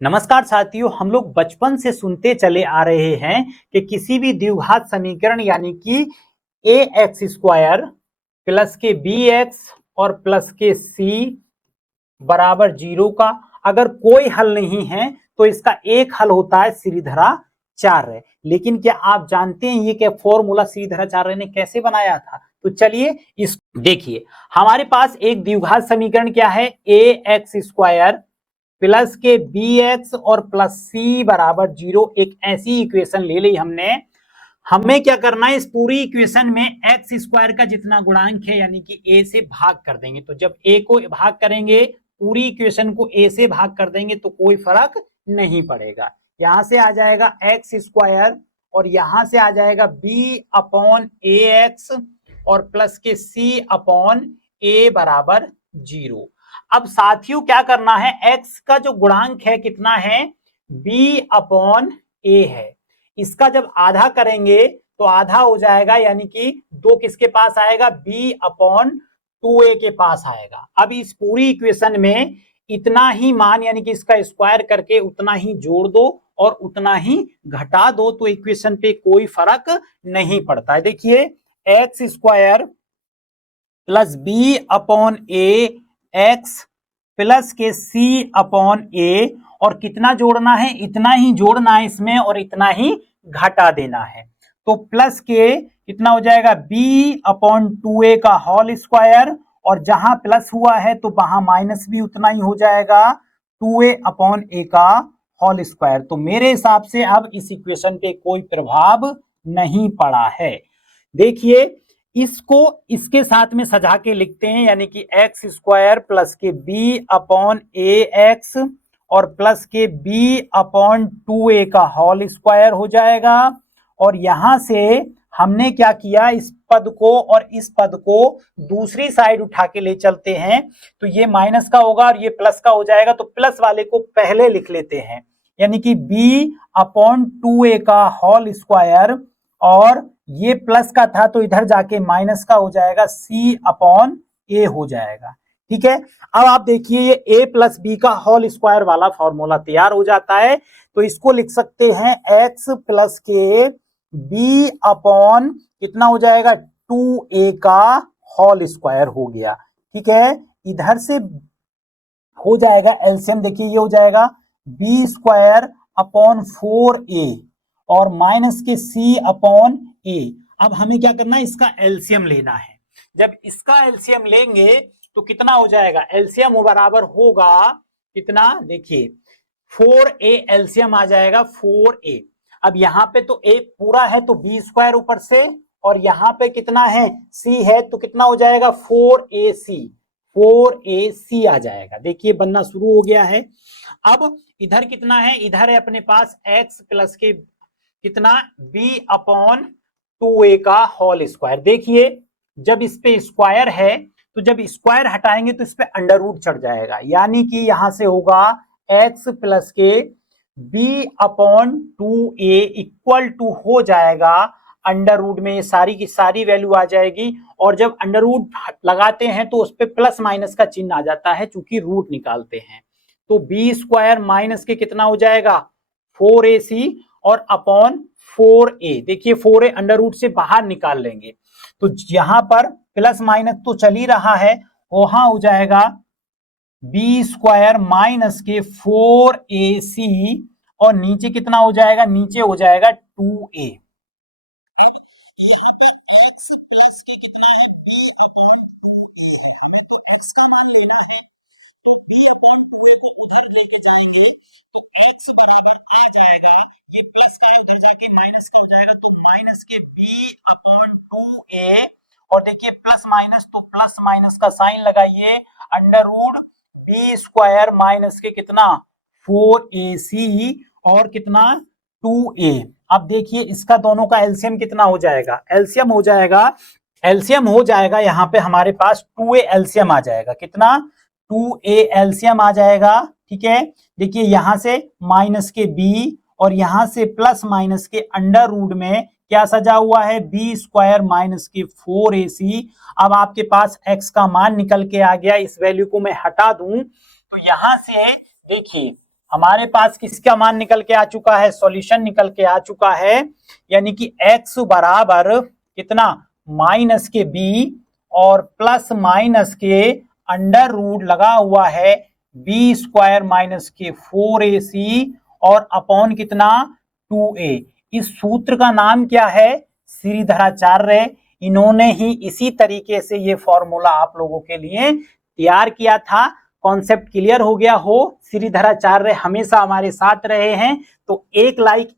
नमस्कार साथियों, हम लोग बचपन से सुनते चले आ रहे हैं कि किसी भी द्विघात समीकरण यानी कि ए एक्स स्क्वायर प्लस के बी एक्स और प्लस के सी बराबर 0 का अगर कोई हल नहीं है तो इसका एक हल होता है श्रीधराचार्य। लेकिन क्या आप जानते हैं ये क्या फॉर्मूला श्रीधराचार्य ने कैसे बनाया था? तो चलिए इस देखिए, हमारे पास एक द्विघात समीकरण क्या है, ए एक्स स्क्वायर प्लस के बी एक्स और प्लस सी बराबर 0। एक ऐसी इक्वेशन ले ली हमने। हमें क्या करना है, इस पूरी इक्वेशन में एक्स स्क्वायर का जितना गुणांक है यानी कि ए से भाग कर देंगे। तो जब ए को भाग करेंगे, पूरी इक्वेशन को ए से भाग कर देंगे तो कोई फर्क नहीं पड़ेगा। यहां से आ जाएगा एक्स स्क्वायर और यहां से आ जाएगा बी अपॉन ए एक्स और प्लस के सी अपॉन ए बराबर 0। अब साथियों क्या करना है, x का जो गुणांक है कितना है, b अपॉन ए है। इसका जब आधा करेंगे तो आधा हो जाएगा, यानी कि 2 किसके पास आएगा, b अपॉन 2a के पास आएगा। अब इस पूरी इक्वेशन में इतना ही मान यानी कि इसका स्क्वायर करके उतना ही जोड़ दो और उतना ही घटा दो, तो इक्वेशन पे कोई फर्क नहीं पड़ता है। देखिए X square plus B upon A X plus के सी अपॉन ए, और कितना जोड़ना है, इतना ही जोड़ना है इसमें और इतना ही घटा देना है। तो प्लस के कितना हो जाएगा, b अपॉन 2a का होल स्क्वायर, और जहां प्लस हुआ है तो वहां माइनस भी उतना ही हो जाएगा, 2a अपॉन a का होल स्क्वायर। तो मेरे हिसाब से अब इस इक्वेशन पे कोई प्रभाव नहीं पड़ा है। देखिए इसको इसके साथ में सजा के लिखते हैं, यानी कि एक्स स्क्वायर प्लस के बी अपॉन ए एक्स और प्लस के बी अपॉन 2a का होल स्क्वायर हो जाएगा। और यहां से हमने क्या किया, इस पद को और इस पद को दूसरी साइड उठा के ले चलते हैं, तो ये माइनस का होगा और ये प्लस का हो जाएगा। तो प्लस वाले को पहले लिख लेते हैं, यानी कि b अपॉन 2a का होल स्क्वायर, और ये प्लस का था तो इधर जाके माइनस का हो जाएगा, c अपॉन a हो जाएगा। ठीक है, अब आप देखिए ये a प्लस बी का होल स्क्वायर वाला फॉर्मूला तैयार हो जाता है। तो इसको लिख सकते हैं x प्लस के b अपॉन कितना हो जाएगा, 2a का होल स्क्वायर हो गया। ठीक है, इधर से हो जाएगा एलसीएम, देखिए ये हो जाएगा b स्क्वायर अपॉन 4a और माइनस के c अपॉन a। अब हमें क्या करना है, इसका एलसीएम लेना है। जब इसका एलसीएम लेंगे तो कितना हो जाएगा, एलसीएम बराबर होगा कितना, देखिए 4a एलसीएम आ जाएगा 4a। अब यहाँ पे तो a पूरा है तो b स्क्वायर ऊपर से, और यहाँ पे कितना है, c है, तो कितना हो जाएगा 4ac आ जाएगा। देखिए बनना शुरू हो गया है। अब इधर कितना है, इधर है अपने पास x प्लस के कितना, b अपॉन 2a का होल स्क्वायर। देखिए जब इस पे स्क्वायर है तो जब स्क्वायर हटाएंगे तो इस पे अंडर रूट चढ़ जाएगा, यानी कि यहां से होगा x प्लस के b upon 2a equal to हो जाएगा अंडर रूट में ये सारी की सारी वैल्यू आ जाएगी। और जब अंडर रूट लगाते हैं तो उस पर प्लस माइनस का चिन्ह आ जाता है चूंकि रूट निकालते हैं। तो बी स्क्वायर माइनस के कितना हो जाएगा 4ac और अपॉन 4a, देखिए 4a अंडर रूट से बाहर निकाल लेंगे तो यहां पर प्लस माइनस तो चल ही रहा है, वहां हो जाएगा बी स्क्वायर माइनस के 4ac और नीचे कितना हो जाएगा, नीचे हो जाएगा 2a। और देखिए प्लस माइनस तो प्लस माइनस का साइन लगाइए, under root b square minus के कितना 4ac और कितना 2a। अब देखिए इसका दोनों का एलसीएम कितना हो जाएगा, एलसीएम हो जाएगा यहाँ पे हमारे पास 2a एलसीएम आ जाएगा, कितना 2a एलसीएम आ जाएगा। ठीक है, देखिए यहां से माइनस के b और यहां से प्लस माइनस के अंडर रूट में क्या सजा हुआ है, बी स्क्वायर माइनस के 4ac। अब आपके पास x का मान निकल के आ गया, इस वैल्यू को मैं हटा दूं तो यहां से देखिए हमारे पास किसका मान निकल के आ चुका है, सॉल्यूशन निकल के आ चुका है, यानी कि x बराबर कितना माइनस के b और प्लस माइनस के अंडर रूट लगा हुआ है बी स्क्वायर माइनस के 4ac और अपॉन कितना 2a। इस सूत्र का नाम क्या है, श्रीधराचार्य। इन्होंने ही इसी तरीके से ये फॉर्मूला आप लोगों के लिए तैयार किया था। कॉन्सेप्ट क्लियर हो गया हो, श्रीधराचार्य हमेशा हमारे साथ रहे हैं, तो एक लाइक